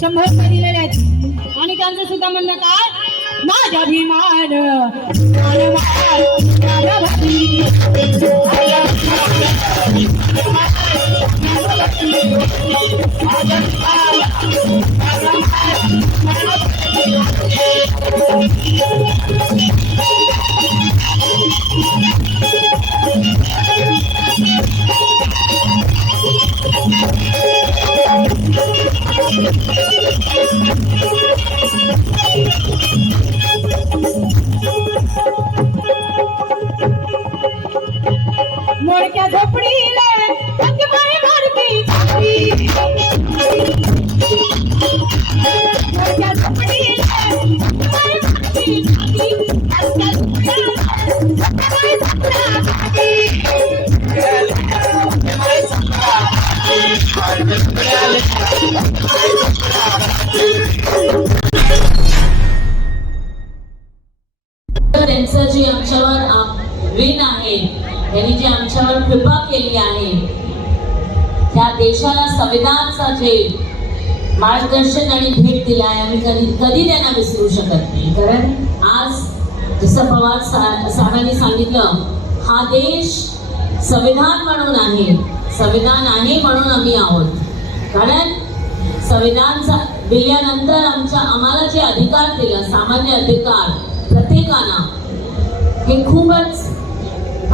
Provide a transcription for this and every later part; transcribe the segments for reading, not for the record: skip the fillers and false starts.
100 रुपये दिलेले आहेत आणि त्यांचं सुद्धा म्हणणं काय, माझा अभिमान माझा भक्ती मोडक्या झोपडीला अंगबाई भारती झाली, मोडक्या झोपडीला अंगबाई भारती झाली, अंगबाई त्यांचं जे आमच्यावर ऋण आहे, त्यांनी जे आमच्यावर कृपा केली आहे, त्या देशाला संविधानाचा जे मार्गदर्शन आणि भेट दिला आहे, आम्ही कधी त्यांना विसरू शकत नाही. कारण आज जसं पवार साहेबांनी सांगितलं, हा देश संविधान म्हणून आहे, संविधान आहे म्हणून आम्ही आहोत. कारण संविधान दिल्यानंतर आम्हाला जे अधिकार दिला, सामान्य अधिकार प्रत्येकाला, हे खूपच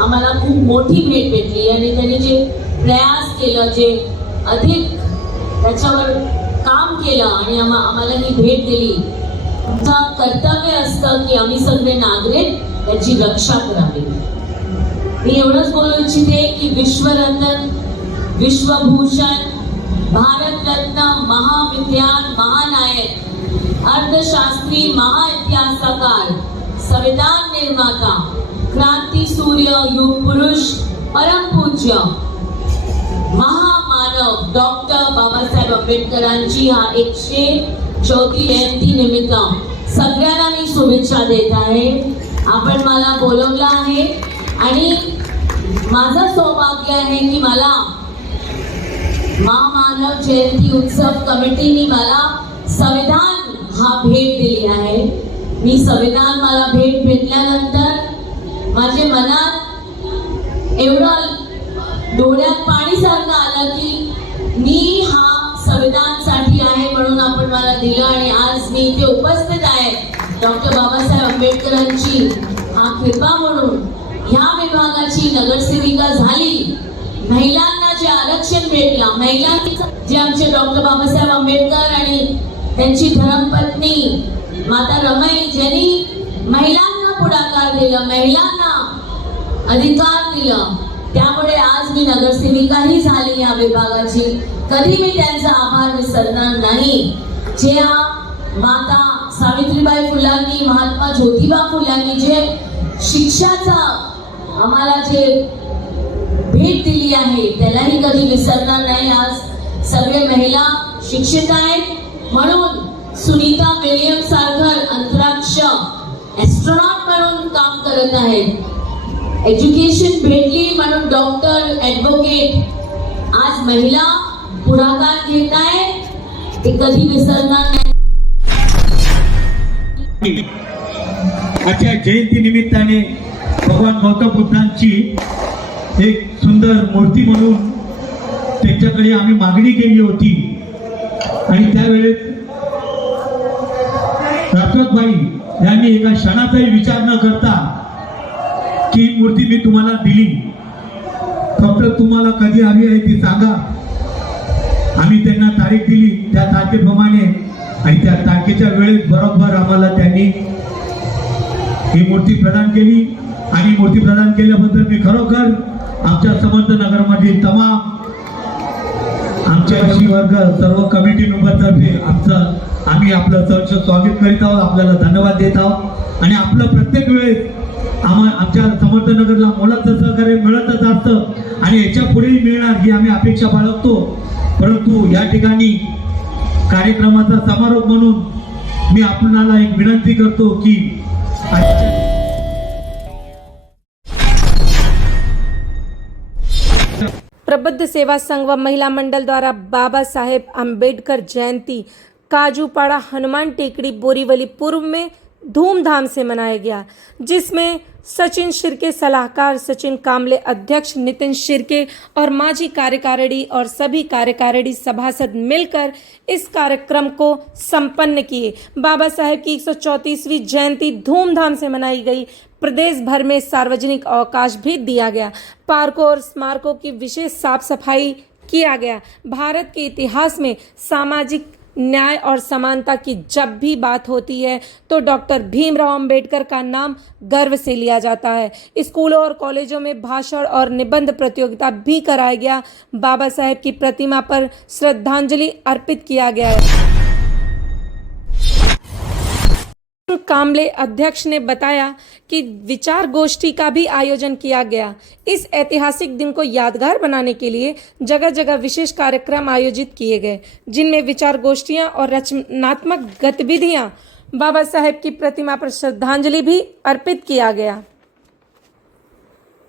आम्हाला खूप मोठी भेट भेटली. आणि त्यांनी जे प्रयास केलं, जे अधिक त्याच्यावर काम केलं आणि आम्हाला ही भेट दिली, आमचं कर्तव्य असतं की आम्ही सगळे नागरिक त्याची रक्षा करावी. मी एवढंच बोलू इच्छिते की विश्वरत्न, विश्वभूषण, भारतरत्न, महाविद्यान, महानायक, अर्थशास्त्री, महाइतिहासकार, संविधान निर्माता, क्रांती सूर्य, युग पुरुष, परम पूज्य महामानव डॉक्टर बाबासाहेब आंबेडकरांची हा 104वी जयंती निमित्त सगळ्यांना मी शुभेच्छा देत आहे. आपण मला बोलवलं आहे आणि माझं सौभाग्य आहे की मला महामानव जयंती उत्सव कमिटीने मला संविधान हा भेट दिली आहे. मी संविधान मला भेट भेटल्यानंतर माझे मनात एवढं डोळ्यात पाणी सारखं आलं की मी हा संविधानासाठी आहे म्हणून आपण मला दिलं. आणि आज मी इथे उपस्थित आहे डॉक्टर बाबासाहेब आंबेडकरांची हा कृपा म्हणून ह्या विभागाची नगरसेविका झाली. महिलांना जे आरक्षण भेटला, महिलांनी जे आमचे डॉक्टर बाबासाहेब आंबेडकर आणि त्यांची धर्मपत्नी माता रमाई ज्यांनी महिलांना पुढाकार दिला, महिलांना अधिकार दिलं, त्यामुळे आज मी नगरसेविकाही झाली या विभागाची. कधी मी त्यांचा आभार विसरणार नाही. जे माता सावित्रीबाई फुलांनी, महात्मा ज्योतिबा फुलांनी जे शिक्षाचा आम्हाला जे भेट दिली आहे त्यालाही कधी विसरणार नाही. आज सगळे महिला शिक्षित आहेत म्हणून सुनीता विलियम्स सारखं अंतराक्ष ॲस्ट्रॉनॉट म्हणून काम करत आहेत. एज्युकेशन भेटली म्हणून डॉक्टर, ॲडव्होकेट, आज महिला पुढाकार घेत आहेत, ते कधी विसरणार नाही. आजच्या जयंती निमित्ताने भगवान गौतम बुद्धांची एक सुंदर मूर्ती म्हणून त्यांच्याकडे आम्ही मागणी केली होती आणि त्यावेळेस राष्ट्रबाई यांनी एका क्षणाचाही विचार न करता की मूर्ती मी तुम्हाला दिली, फक्त तुम्हाला कधी हवी आहे ती सांगा. आम्ही त्यांना तारीख दिली, त्या तारखेप्रमाणे आणि त्या तारखेच्या वेळेस बरोबर आम्हाला त्यांनी ही मूर्ती प्रदान केली. आणि मूर्ती प्रदान केल्याबद्दल मी खरोखर आमच्या समर्थ नगरमधील तमाम आमच्या वर्ग सर्व कमिटी मेंबरतर्फे आम्ही आपलं सहर्ष स्वागत करीत आहोत, आपल्याला धन्यवाद देत आहोत. आणि आपलं प्रत्येक वेळेस आमच्या समर्थ नगरला मोलाचं सहकार्य मिळतच असतं आणि याच्या पुढेही मिळणार ही आम्ही अपेक्षा बाळगतो. परंतु या ठिकाणी कार्यक्रमाचा समारोप म्हणून मी आपणाला एक विनंती करतो की प्रबुद्ध सेवा संघ व महिला मंडल द्वारा बाबा साहेब आंबेडकर जयंती काजूपाड़ा हनुमान टेकड़ी बोरीवली पूर्व में धूमधाम से मनाया गया, जिसमें सचिन शिर्के सलाहकार, सचिन कामले अध्यक्ष, नितिन शिर्के और माजी कार्यकारिणी और सभी कार्यकारिणी सभासद मिलकर इस कार्यक्रम को संपन्न किए। बाबा साहेब की 134वीं जयंती धूमधाम से मनाई गई। प्रदेश भर में सार्वजनिक अवकाश भी दिया गया। पार्कों और स्मारकों की विशेष साफ सफाई किया गया। भारत के इतिहास में सामाजिक न्याय और समानता की जब भी बात होती है तो डॉक्टर भीमराव अंबेडकर का नाम गर्व से लिया जाता है। स्कूलों और कॉलेजों में भाषण और निबंध प्रतियोगिता भी कराया गया। बाबा साहेब की प्रतिमा पर श्रद्धांजलि अर्पित किया गया है। कामले अध्यक्ष ने बताया कि विचार गोष्ठी का भी आयोजन किया गया। इस ऐतिहासिक दिन को यादगार बनाने के लिए जगह जगह विशेष कार्यक्रम आयोजित किए गए, जिनमें विचार गोष्ठियां और रचनात्मक गतिविधियां, बाबा साहेब की प्रतिमा पर श्रद्धांजलि भी अर्पित किया गया।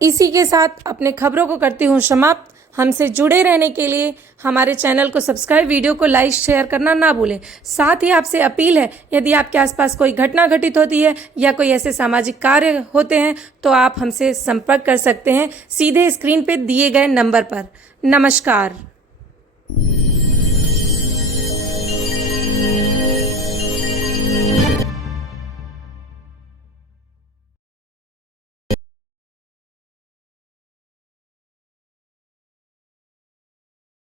इसी के साथ अपने खबरों को करती हूँ समाप्त। हमसे जुड़े रहने के लिए हमारे चैनल को सब्सक्राइब, वीडियो को लाइक शेयर करना ना भूलें। साथ ही आपसे अपील है, यदि आपके आसपास कोई घटना घटित होती है या कोई ऐसे सामाजिक कार्य होते हैं तो आप हमसे संपर्क कर सकते हैं सीधे स्क्रीन पे दिए गए नंबर पर। नमस्कार।